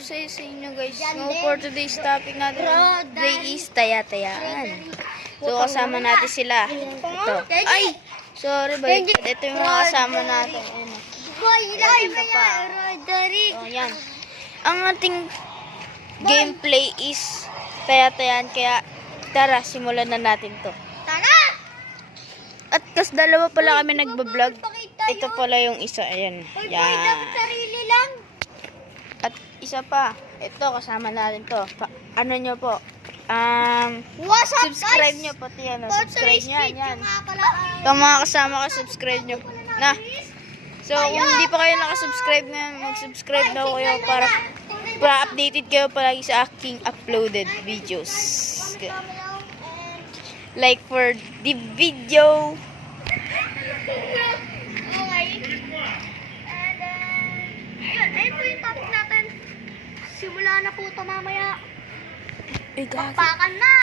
say sa inyo guys. So for today's topic natin today is taya-tayaan. So kasama natin sila. Ito. Ay! Sorry ba? Ito yung mga kasama natin. Ayan. So yan. Ang ating gameplay is taya-tayaan. Kaya tara, simulan na natin to. Tara! At kas dalawa pala kami nagbablog. Ito pala yung isa. Ayan. Yan. Sarili lang. At isa pa, ito kasama natin to. Ano nyo po? What's up, Subscribe guys? nyo pati ano. Sponsor Subscribe is nyo. video Yan. nga pala. Itong mga kasama ko, subscribe nyo. Na. So, kung hindi pa kayo nakasubscribe na, mag-subscribe na kayo para updated kayo palagi sa aking uploaded videos. Like for the video. Okay. And yun, ayun po yung topic natin. Simula na po ito mamaya. Ay, gagi. Pakan na!